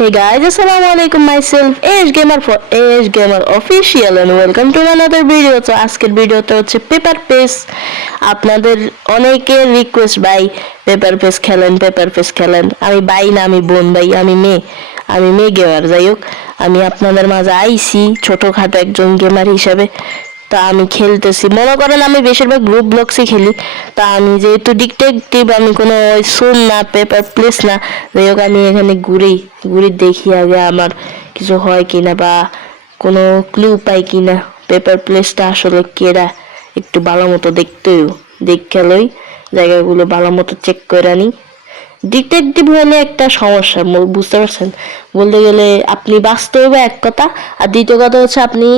Hey guys, Assalamualaikum. Myself Ash Gamer for Ash Gamer Official and welcome to another video. তো আজকের ভিডিওটা হচ্ছে paper pace. আপনাদের অনেকের রিকোয়েস্ট ভাই পেপার পেস খেলেন। আমি ভাই না, আমি বোন ভাই, আমি মেয়ে গেমার। যাই হোক, আমি আপনাদের মাঝে আইছি ছোটখাটো একজন গেমার হিসাবে। তা আমি খেলতেছি, মনে করেন আমি বেশিরভাগ গ্রুপ ব্লকসই খেলি। তা আমি যেহেতু ডিটেকটিভ, আমি কোনো ওই সুন না, পেপার প্লেস না। যাই হোক, আমি এখানে ঘুরি দেখি আগে আমার কিছু হয় কিনা বা কোনো ক্লু পাই কিনা। পেপার প্লেসটা আসলে কেরা একটু ভালো মতো দেখতে লই, জায়গাগুলো ভালো মতো চেক করে নিই। ডিটেকটিভ হলে একটা সমস্যা বুঝতে পারছেন, বলতে গেলে আপনি বাঁচতে হইবে এক কথা, আর দ্বিতীয় কথা হচ্ছে আপনি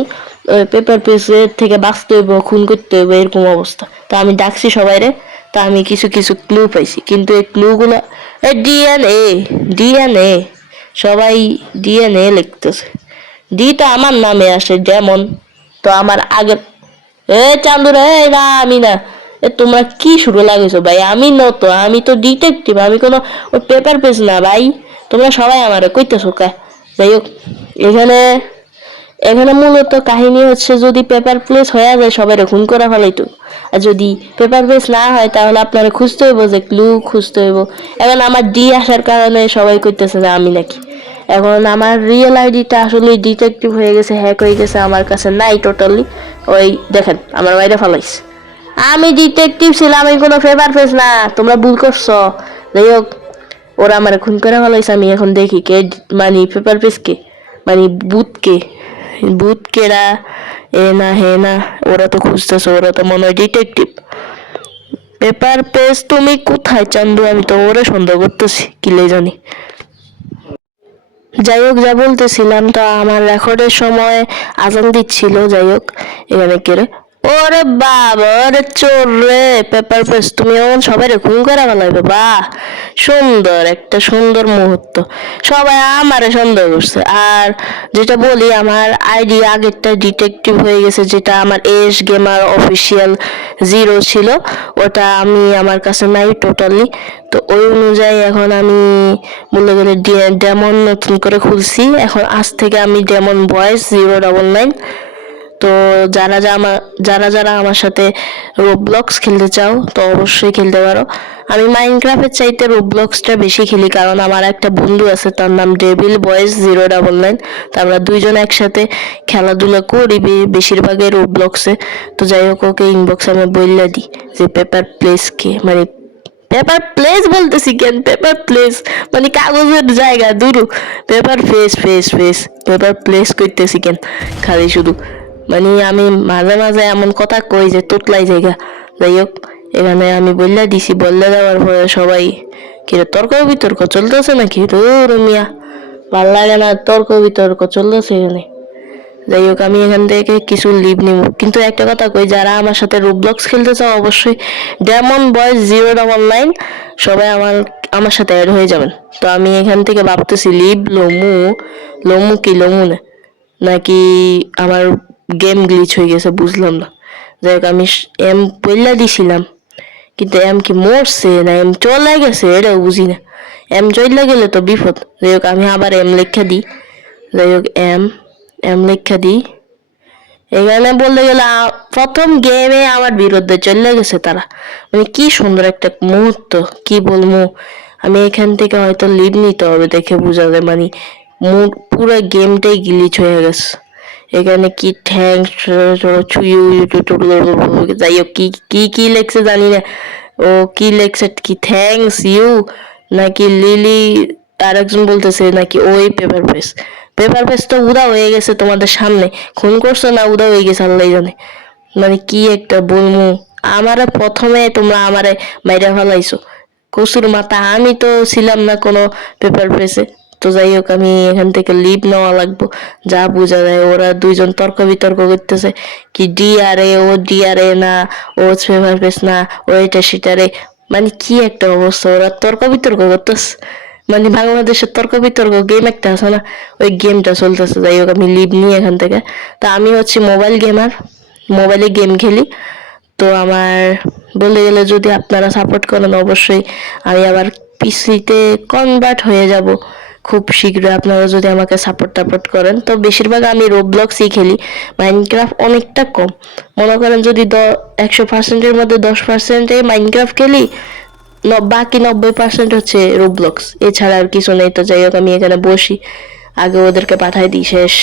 পেপার পেসের থেকে বাঁচতে হইব, খুন করতে হইব, এরকম অবস্থা। তো আমি ডাকছি সবাইরে, তা আমি কিছু ক্লু পাইছি, কিন্তু এই ক্লুগুলো ডিএনএ সবাই ডিএনএ লিখতেছে। ডি তো আমার নামে আসে যেমন, তো আমার আগের চান্দুরা, না আমি না। তোমরা কি শুরু লাগেছো ভাই? আমি তো ডিটেকটিভ, আমি কোনো ওই পেপার পেজ না ভাই। তোমরা সবাই আমারে কইতেছো কা। যাই হোক, এখানে এখানে মূলত কাহিনী হচ্ছে, যদি পেপার প্লেস হয়ে যায় সবাই খুন করা ফেলাইতো, আর যদি পেপার প্লেস না হয় তাহলে আপনারা খুঁজতে হইব, যে ক্লু খুঁজতে হইব। এখন আমার ডি আসার কারণে সবাই কইতেছে যে আমি নাকি। এখন আমার রিয়েল আইডিটা আসলে ডিটেকটিভ হয়ে গেছে, হ্যাক হয়ে গেছে, আমার কাছে নাই টোটালি। ওই দেখেন আমার বাইরে ফেলাইছে। আমি ডিটেকটিভ ছিলাম, আমি কোনো পেপার প্লেস না, তোমরা ভুল করছো। যাই হোক, ওরা আমার খুন করে ফেলাইছে। আমি এখন দেখি কে মানে পেপার প্লেস কে, মানে বুথ কেরা। এ না হে না, ওরা তো খুঁজতেছে, ওরা তো মনে হয় ডিটেকটিভ। পেপার পেজ তুমি কোথায় চান্দু? আমি তো ওরে সন্দেহ করতেছি, কিলে জানি। যাই হোক, যা বলতেছিলাম, তো আমার রেকর্ডের সময় আজান দিচ্ছিল। যাই হোক, এখানে কেড়ে ওরে বাবা, ওরে চোর রে! পেপার পেস তুমি এমন সবাই খুন করে ফেলাইবে? বাহ, সুন্দর মুহূর্ত। সবাই আমারে সন্দেহ করছে। আর যেটা বলি, আমার আইডি আগেরটা ডিটেকটিভ হয়ে গেছে, যেটা আমার এস গেমার অফিসিয়াল 0 ছিল, ওটা আমার কাছে নাই টোটালি। তো ওই অনুযায়ী এখন আমি বলতে গেলে ডেমন নতুন করে খুলছি। এখন আজ থেকে আমি ডেমন বয়েস 099। তো যারা আমার সাথে রোবলক্স খেলতে চাও তো অবশ্যই খেলতে পারো। আমি মাইনক্রাফটের চাইতে রোবলক্সটা বেশি খেলি, কারণ আমার একটা বন্ধু আছে, তার নাম ডেভিল বয়েস 099। তো আমরা দুইজন একসাথে খেলাধুলা করি বেশিরভাগই রোবলক্সে। তো যাই হোক, ওকে ইনবক্সে আমি বললে দিই যে পেপার প্লেস কে, মানে পেপার প্লেস বলতেছি কেন, পেপার প্লেস মানে কাগজের জায়গা দুরু। পেপার ফেস পেপার প্লেস করতেছি কেন খালি শুধু, মানে আমি মাঝে মাঝে এমন কথা কই যে তোতলাই জায়গা। যাই হোক, এখানে আমি বললে দিছি, বললে দেওয়ার পরে সবাই কিরে তর্ক বিতর্ক চলতেছে নাকি? মিয়া, ভাল লাগে না তর্ক বিতর্ক চলতেছে এখানে। যাই হোক, আমি এখান থেকে কিছু লিভ নিব, কিন্তু একটা কথা কই, যারা আমার সাথে রোবলক্স খেলতে চাও অবশ্যই ডেমন বয়েস 099 সবাই আমার সাথে অ্যাড হয়ে যাবেন। তো আমি এখান থেকে ভাবতেছি লিভ লমু না, নাকি আমার গেম গ্লিচ হয়ে গেছে, বুঝলাম না। যাই হোক, আমি এম পয়লা দিছিলাম, কিন্তু এম কি মরছে না এম চলে গেছে এটাও বুঝি না। এম চলে গেলে তো বিপদ। যাই হোক, আমি আবার এম লেখা দিই। যাই হোক, এম লেখা দিই। এখানে বলতে গেলে প্রথম গেমে আমার বিরুদ্ধে চলে গেছে তারা, মানে কি সুন্দর একটা মুহূর্ত, কি বলবো। আমি এখান থেকে হয়তো লিড নিতে হবে, দেখে বোঝা যায়, মানে পুরো গেমটাই গ্লিচ হয়ে গেছে। এখানে কি থ্যাংকস, যাই হোক, কি লেখছে জানি না। ও কি লেখছে, কি থ্যাংকস ইউ নাকি লিলি, আর একজন বলতেছে নাকি ওই পেপার পেস তো উদা হয়ে গেছে তোমাদের সামনে, খুন করছো না উদা হয়ে গেছে আল্লাহ জানে। মানে কি একটা বলবো, আমারে প্রথমে তোমরা আমারে মাইরা ফেলাইছো কসুর মাথা। আমি তো ছিলাম না কোনো পেপার প্রেসে। তো যাই হোক, আমি এখান থেকে লিভ নেওয়া লাগবো। যা বোঝা যায়, ওরা দুইজন তর্ক বিতর্ক করতেছে, কি ডিআরএ না, ও পেপার প্রেস না, ও এটা সেটারে। মানে কি একটা অবস্থা, ওরা তর্ক বিতর্ক করতেছে, মানে বাংলাদেশের তর্ক বিতর্ক গেম একটা আছে না, ওই গেমটা চলতেছে। যাই হোক, আমি লিভ নিই এখান থেকে। তা আমি হচ্ছে মোবাইল গেমার, মোবাইলে গেম খেলি। তো আমার বলতে গেলে, যদি আপনারা সাপোর্ট করেন অবশ্যই আমি আবার পিসিতে কনভার্ট হয়ে যাব, খুব শীঘ্রই আপনারা যদি আমাকে সাপোর্ট করেন। তো বেশিরভাগ আমি রোবলক্সই খেলি, মাইনক্রাফট অনেকটা কম। মনে করেন যদি 100%-এর মধ্যে 10%-এ মাইনক্রাফট খেলি, বাকি 90% হচ্ছে রোবলক্স, এছাড়া আর কিছু নেই। তো যাই হোক, আমি এখানে বসি, আগে ওদেরকে পাঠাই দিই, শেষ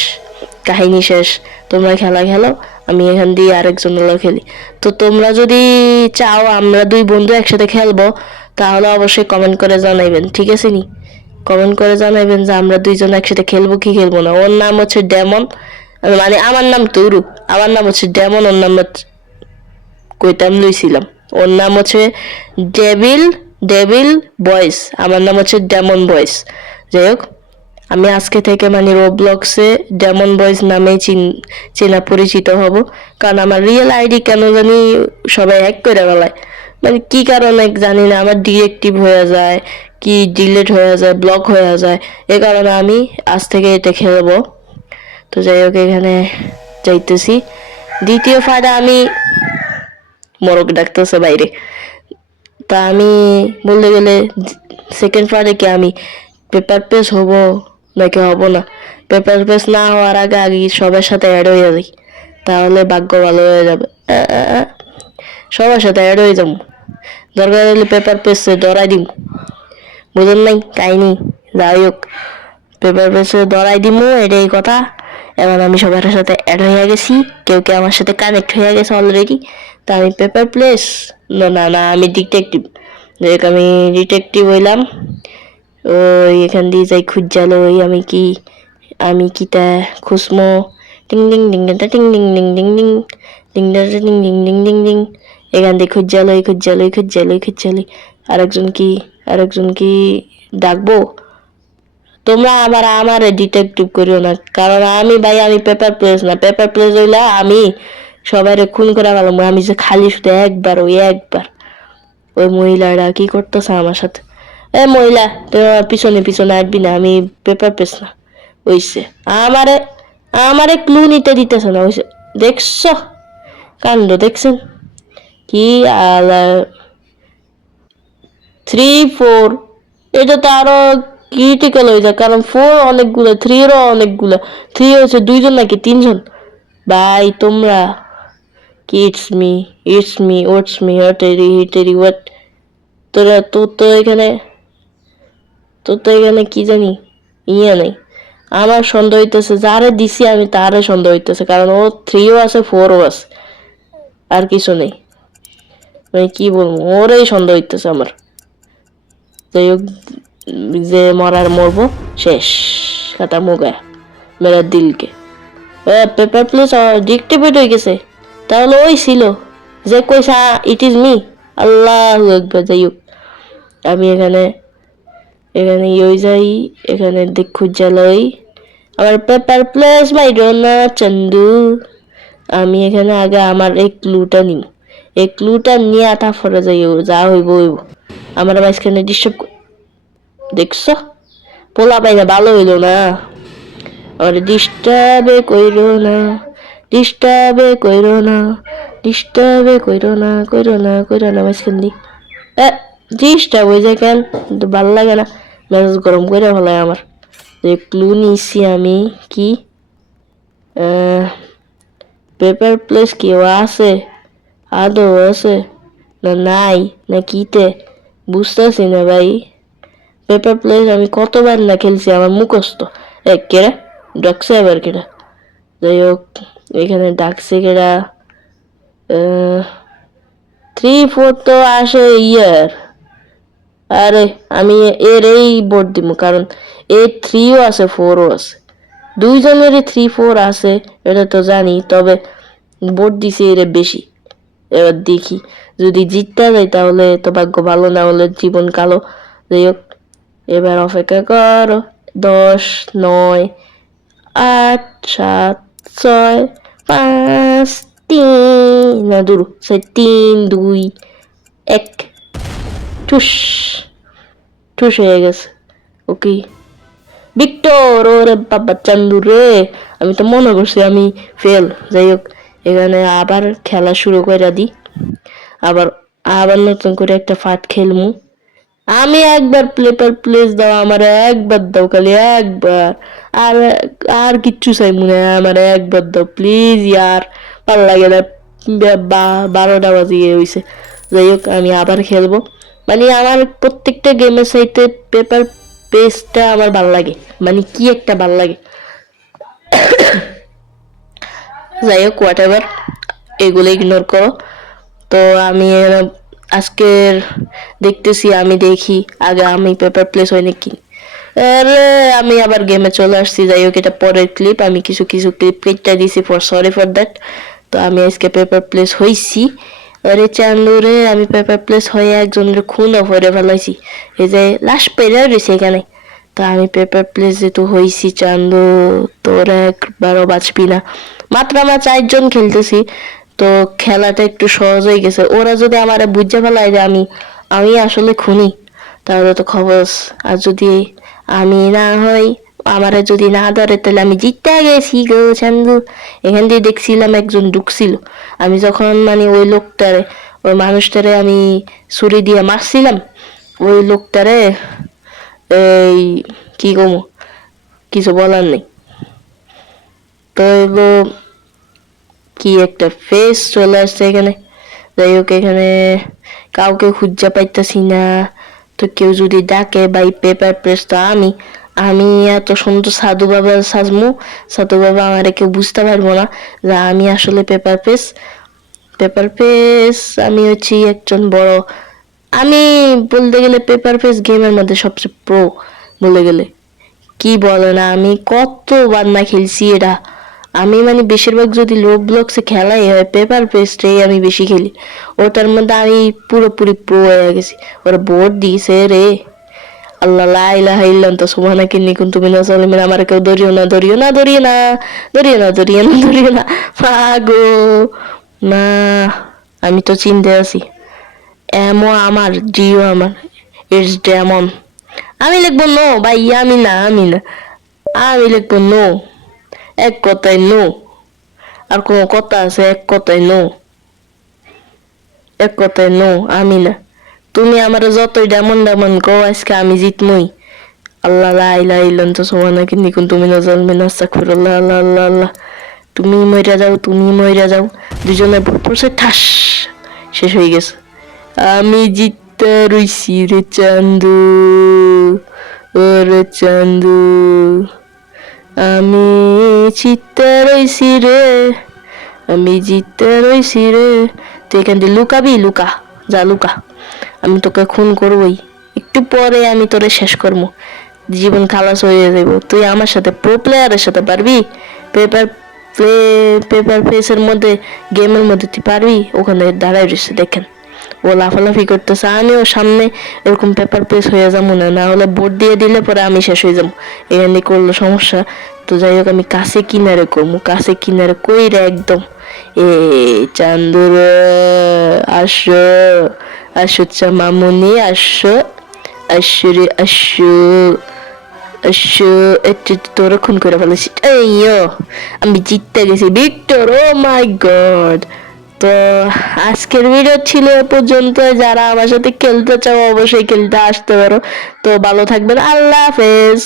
কাহিনী শেষ, তোমরা খেলা খেলো, আমি এখান দিয়ে আরেকজন খেলি। তো তোমরা যদি চাও আমরা দুই বন্ধু একসাথে খেলবো, তাহলে অবশ্যই কমেন্ট করে জানাইবেন, ঠিক আছে নি? কমেন্ট করে জানাইবেন যে আমরা দুইজন একসাথে খেলবো কি খেলবো না। ওর নাম হচ্ছে ডেমন, মানে আমার নাম তুরু, আমার নাম হচ্ছে ডেমন, ওর নাম কইতাম লইছিলাম, ওর নাম হচ্ছে ডেভিল ডেভিল বয়েস, আমার নাম হচ্ছে ডেমন বয়েস। যাই হোক, আমি আজকে থেকে মানে রোবলক্সে ডেমন বয়েস নামে চেনা পরিচিত হব, কারণ আমার রিয়েল আইডি কেন জানি সবাই হ্যাক করে ফেলায়, মানে কি কারণে জানি না, আমার ডিএক্টিভ হয়ে যায়, কি ডিলিট হয়ে যায়, ব্লক হয়ে যায়, এ কারণে আমি আজ থেকে এটা খেলবো। তো যাই হোক, এখানে যাইতেছি দ্বিতীয় ফায়দা, আমি মোরগ ডাকতেছে বাইরে। তা আমি বলতে গেলে সেকেন্ড ফার্টে কি আমি পেপার পেস হব নাকি হব না? পেপার পেস না হওয়ার আগে আগে সবার সাথে অ্যাড হয়ে যাই, তাহলে ভাগ্য ভালো হয়ে যাবে। সবার সাথে অ্যাড হয়ে যাবো, দরকার হলে পেপার পেসে ধরাই দিব, বুঝেন নাই কাহিনি? যাই হোক, পেপার পেসে ধরাই দিমু, এটাই কথা। এবার আমি সবার সাথে অ্যাড হয়ে গেছি, কেউ কেউ আমার সাথে কানেক্ট হয়ে গেছে অলরেডি। তা আমি পেপার প্লেস, না না না, আমি ডিটেকটিভ। দেখ, আমি ডিটেকটিভ হইলাম। ওই এখান দিয়ে যাই খুঁজালো, ওই আমি কিটা খুসমো, টিং টিং টিং টিং টিং টিং টিং টিং টিং টিং টিং টিং টিং টিং, এখান দিয়ে খুঁজালো। আরেকজন কি ডাকবো? তোমরা আবার আমার ডিটেকটিভ করিও না, কারণ আমি পেপার প্লেস না, পেপার প্লেস হইলা আমি সবাই খুন করে গেলাম। আমি যে খালি শুধু একবার ওই মহিলাটা কি করতেছে আমার সাথে, এ মহিলা তোমার পিছনে পিছনে আসবি না, আমি পেপার প্লেস না। ওইসে আমারে আমারে ক্লু নিতে দিতেছে না, ওইসে দেখছো কাণ্ড, দেখছেন কি? 3-4, এটা তো আরো ক্রিটিক্যাল হয়ে যায়, কারণ 4 অনেকগুলো, 3-এরও অনেকগুলো, 3 হচ্ছে 2জন নাকি 3জন। ভাই তোমরা কি, ইটস মি হোয়াট, তোরা তো এখানে কি জানি ইয়ে নেই। আমার সন্দেহ হইতেছে, যারে দিছি আমি তারে সন্দেহ হইতেছে, কারণ ও 3ও আছে 4ও আছে, আর কিছু নেই। মানে কি বলবো, ওরাই সন্দেহ হইতেছে আমার। যাই হোক, যে মরার মরবো, শেষ কথা মুগায় মেরা দিলকে। পেপার প্লেস ডিক্টেটেড হয়ে গেছে, তাহলে ওই ছিল যে কইসা ইট ইজ মি, আল্লাহু আকবার। যাই হোক, আমি এখানে ওই যাই, এখানে দেখু জ্বালাই আমার পেপার প্লেস বাইর না চন্দু। আমি এখানে আগে আমার এই ক্লুটা নিব, এই ক্লুটা নিয়ে তারপরে যাইব, যা হইব। আমার মাঝখানে ডিস্টার্ব, দেখছো পোলা পাইনা ভালো হইলো না, আর ডিস্টার্বে কইরো না, মাঝখান দি ডিস্টার্ব হয়ে যায় কেন? ভালো লাগে না, মেজাজ গরম করে ফেলায় আমার। যে ক্লু নিছি আমি, কি পেপার প্লেস কেউ আছে, আদৌ আছে না নাই না কিতে বুঝতেছি না ভাই। পেপার প্লেস আমি কতবার না খেলছি, আমার মুখস্থ। কেরা ডাকছে আবার কেরা? যাই হোক, এখানে ডাকছে কেরা? 3-4 তো আসে ইয়ার। আরে আমি এর এই বোর্ড দিব, কারণ এ 3ও আছে 4ও আছে, দুইজনেরই 3-4 আছে, এটা তো জানি, তবে বোর্ড দিছে এর বেশি। এবার দেখি, যদি জিততে যাই তাহলে তো ভাগ্য ভালো, না হলে জীবন কালো। যাই হোক, এবার অপেক্ষা করো। 10, 9, 8, 7, 6, 5, 3, না দূর 3, 2, 1, ঠুস হয়ে গেছে। ওকে ভিক্টর, ওরে বাবা চান্দু রে, আমি তো মনে করছি আমি ফেল। যাই হোক, এখানে আবার খেলা শুরু করে দিই, আবার নতুন করে একটা ফাট খেলমু। আমি একবার পেপার প্লেস দাও, আমার একবার দাও, খালি একবার। আর আর কিচ্ছু চাই মনে হয়, আমার একবার দাও প্লিজ ইয়ার। ভালো লাগে না, 12টা বাজিয়ে হয়েছে। যাই হোক, আমি আবার খেলবো। মানে আমার প্রত্যেকটা গেমের সাইতে পেপার পেসটা আমার ভাল লাগে, মানে কি একটা ভাল লাগে। যাই হোক, হোয়াট এভার, এগুলো ইগনোর করো। তো আমি আজকের দেখতেছি, আমি দেখি আগে আমি পেপার প্লেস হয় নাকি। আরে আমি আবার গেমে চলে আসছি। যাই হোক, এটা পরের ক্লিপ, আমি কিছু কিছু ক্লিপ কেটে দিছি, ফর সরি ফর দ্যাট। তো আমি আজকে পেপার প্লেস হইছি। আরে চান্দুরে, আমি পেপার প্লেস হয়ে একজনের খুনও করে ফেলাইছি। এই যে লাশ পেরে রয়েছে এখানে। তো আমি পেপার প্লেস যেহেতু হইছি চান্দু, তোর একবারও বাঁচবি না। মাত্র আমরা 4জন খেলতেছি, তো খেলাটা একটু সহজ হয়ে গেছে। ওরা যদি আমার বুঝে ফেলায় যে আমি আমি আসলে খুনি, তাহলে তো খবর। আর যদি আমি না হই, আমারে যদি না ধরে, তাহলে আমি জিততে গেছি গো চান্দু। এখান দিয়ে দেখছিলাম একজন ঢুকছিল, আমি যখন মানে ওই লোকটারে, ওই মানুষটারে আমি ছুরি দিয়ে মারছিলাম, ওই লোকটারে এই কি কমু, কিছু বলার নেই। তো এলো কি একটা ফেস চলে আসছে এখানে। যাই হোক, এখানে কাউকে খুঁজা পাইতেছি না। তো কেউ যদি ডাকে বাই পেপার প্রেস, তো আমি আমি এত সুন্দর সাধু বাবা সাজমু, সাধু বাবা আমার কেউ বুঝতে পারবো না যে আমি আসলে পেপার প্রেস। পেপার প্রেস আমি হচ্ছি একজন বড়, আমি বলতে গেলে পেপার প্রেস গেমের মধ্যে সবচেয়ে প্রো বলে গেলে। কি বলে না, আমি কতবার না খেলছি এটা। আমি মানে বেশিরভাগ যদি লো ব্লকসে খেলাই হয়, পেপার পেস্টে আমি বেশি খেলি। ওটার মধ্যে আমি পুরোপুরি প্রো হয়ে গেছি। ওরা বোর্ড দিয়েছে রে, আল্লাহ লা ইলাহা ইল্লা আনতা সুবহানাকা ইন্নী কুনতু মিনাজ জালিমিন। আমার কেউ ধরিও না, ধরিও না, ধরিও না, ধরিও না, ধরিও না, ধরিও না, গো না। আমি তো চিনতে আছি, এমন আমার জিও, আমার ইটস ডেমন। আমি লিখবো নো ভাই, আমি না, আমি না, আমি লিখবো নো। এক কথায় নো। আর কোনো কথা আছে? এক কথায় নো, এক কথায় নো, আমি না। তুমি আমার যতই ডেমন ডেমন কো, আজকে আমি জিতমই। আল্লাহ লা ইলাহা ইল্লা আনতা সুবহানাকা ইন্নী কুনতু মিনাজ জালিমিন। আস্তাগফিরুল্লাহ। আল্লাহ আল্লাহ আল্লাহ। তুমি মইরা যাও, তুমি মইরা যাও। দুজনের পড়ছে ঠাস, শেষ হয়ে গেছে। আমি জিততে রইছি রে চান্দু, ওরে চান্দু, আমি জিততে রইছি রে, আমি জিততে রইছি রে। তুই এখান দিয়ে লুকাবি, লুকা, যা লুকা। আমি তোকে খুন করবই, একটু পরে আমি তোরে শেষ করবো, জীবন খালাস হয়ে যাবো। তুই আমার সাথে প্রো প্লেয়ারের সাথে পারবি? পেপার প্লে, পেপার ফেসের মধ্যে, গেমের মধ্যে তুই পারবি? ওখানে দাঁড়ায় রয়েছে দেখেন, ও লাফালাফি করতেছে। আমিও সামনে এরকম পেপার প্লেস হয়ে যাবো না, না হলে বোর্ড দিয়ে দিলে পরে আমি শেষ হয়ে যাবো। এখানে করলে সমস্যা। তো যাই হোক, আমি কাছে কিনারে করবো, কাছে কিনারে কইরা একদম। এ চান্দুর, আসো, আসো মামুনি, আসো, আসো রে আসো, আসো। একটু তোরা খুন করে ফেলেছি। এই আমি জিততে গেছি, ভিক্টর, ও মাই গড। তো আজকের ভিডিও ছিল এ পর্যন্ত। যারা আমার সাথে খেলতে চাও অবশ্যই খেলতে আসতে পারো। তো ভালো থাকবেন, আল্লাহ হাফেজ।